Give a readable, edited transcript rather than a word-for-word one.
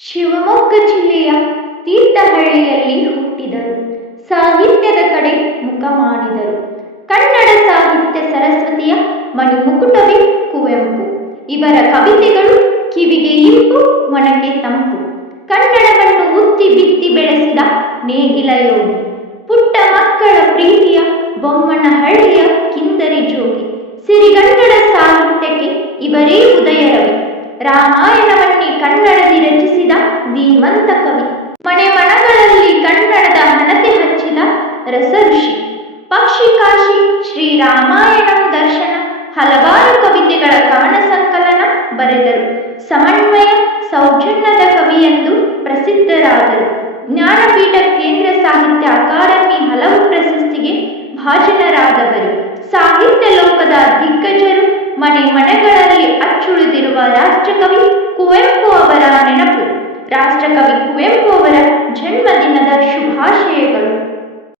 ಶಿವಮೊಗ್ಗ ಜಿಲ್ಲೆಯ ತೀರ್ಥಹಳ್ಳಿಯಲ್ಲಿ ಹುಟ್ಟಿದರು. ಸಾಹಿತ್ಯದ ಕಡೆ ಮುಖ ಮಾಡಿದರು. ಕನ್ನಡ ಸಾಹಿತ್ಯ ಸರಸ್ವತಿಯ ಮಣಿಮುಕುಟವೇ ಕುವೆಂಪು. ಇವರ ಕವಿತೆಗಳು ಕಿವಿಗೆ ಇಂಪು, ಮನಕ್ಕೆ ತಂಪು. ಕನ್ನಡವನ್ನು ಉತ್ತಿ ಬಿತ್ತಿ ಬೆಳೆಸಿದ ನೇಗಿಲ ಯೋಗಿ. ಪುಟ್ಟ ಮಕ್ಕಳ ಪ್ರೀತಿಯ ಬೊಮ್ಮನಹಳ್ಳಿಯ ಕಿಂದರಿ ಜೋಗಿ. ಸಿರಿಗನ್ನಡ ಸಾಹಿತ್ಯಕ್ಕೆ ಇವರೇ ಉದಯ ರವಿ. ರಾಮಾಯಣವನ್ನೇ ಕನ್ನಡದಿ ರಚಿಸಿದ ಧೀಮಂತ ಕವಿ. ಮನೆ ಮನಗಳಲ್ಲಿ ಕನ್ನಡದ ಹಣತೆ ಹಚ್ಚಿದ ರಸಋಷಿ. ಪಕ್ಷಿ ಕಾಶಿ, ಶ್ರೀರಾಮಾಯಣಂ ದರ್ಶನ, ಹಲವಾರು ಕವಿತೆಗಳ ಕವನ ಸಂಕಲನ ಬರೆದರು. ಸಮನ್ವಯ, ಸೌಜನ್ಯದ ಕವಿ ಎಂದು ಪ್ರಸಿದ್ಧರಾದರು. ಜ್ಞಾನಪೀಠ, ಕೇಂದ್ರ ಸಾಹಿತ್ಯ ಅಕಾಡೆಮಿ ಹಲವು ಪ್ರಶಸ್ತಿಗೆ ಭಾಜನರಾದವರು. ಸಾಹಿತ್ಯ ಲೋಕದ ದಿಗ್ಗಜರು. ಮನೆ ಮನೆಗಳಲ್ಲಿ ಅಚ್ಚುಳಿದಿರುವ ರಾಷ್ಟ್ರಕವಿ ಕುವೆಂಪು ಅವರ ನೆನಪು. ರಾಷ್ಟ್ರಕವಿ ಕುವೆಂಪು ಅವರ